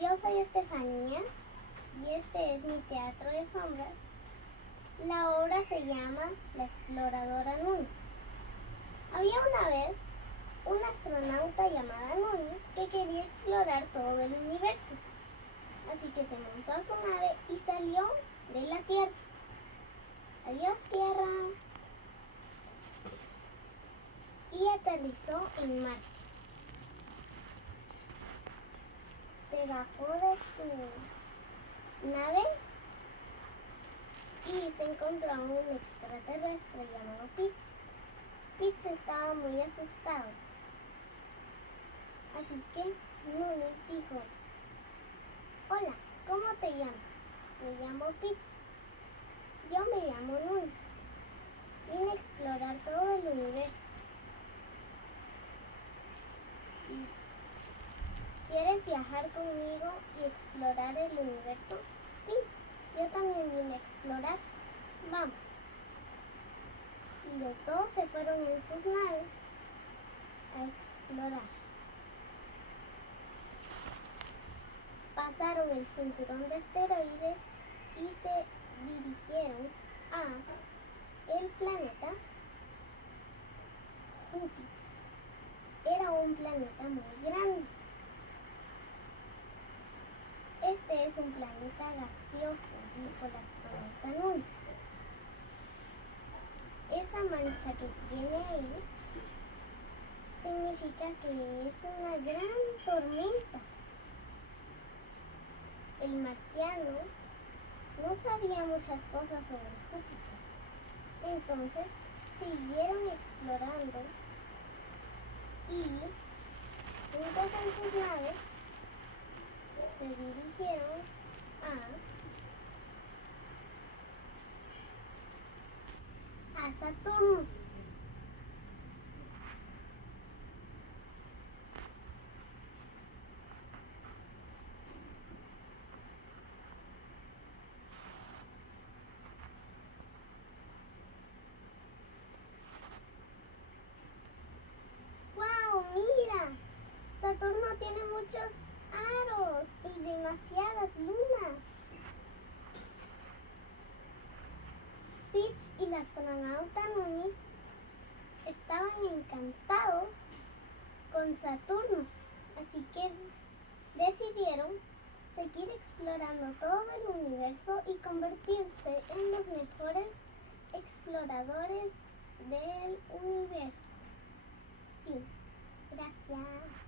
Yo soy Estefanía y este es mi teatro de sombras. La obra se llama La exploradora Núñez. Había una vez una astronauta llamada Núñez que quería explorar todo el universo. Así que se montó a su nave y salió de la Tierra. Adiós, Tierra. Y aterrizó en Marte. Se bajó de su nave y se encontró a un extraterrestre llamado Pix. Pix estaba muy asustado. Así que Núñez dijo: hola, ¿cómo te llamas? Me llamo Pix. Yo me llamo Núñez. Vine a explorar todo el universo. ¿Quieres viajar conmigo y explorar el universo? Sí, yo también vine a explorar. Vamos. Y los dos se fueron en sus naves a explorar. Pasaron el cinturón de asteroides y se dirigieron a el planeta Júpiter. Era un planeta muy grande. Este es un planeta gaseoso, dijo la astronauta Núñez. Esa mancha que tiene ahí significa que es una gran tormenta. El marciano no sabía muchas cosas sobre Júpiter. Entonces siguieron explorando y juntos en sus naves se dirigieron a Saturno. ¡Wow! ¡Mira! Saturno tiene muchos aros y demasiadas lunas. Pix y la astronauta Núñez estaban encantados con Saturno, así que decidieron seguir explorando todo el universo y convertirse en los mejores exploradores del universo. Fin. Gracias.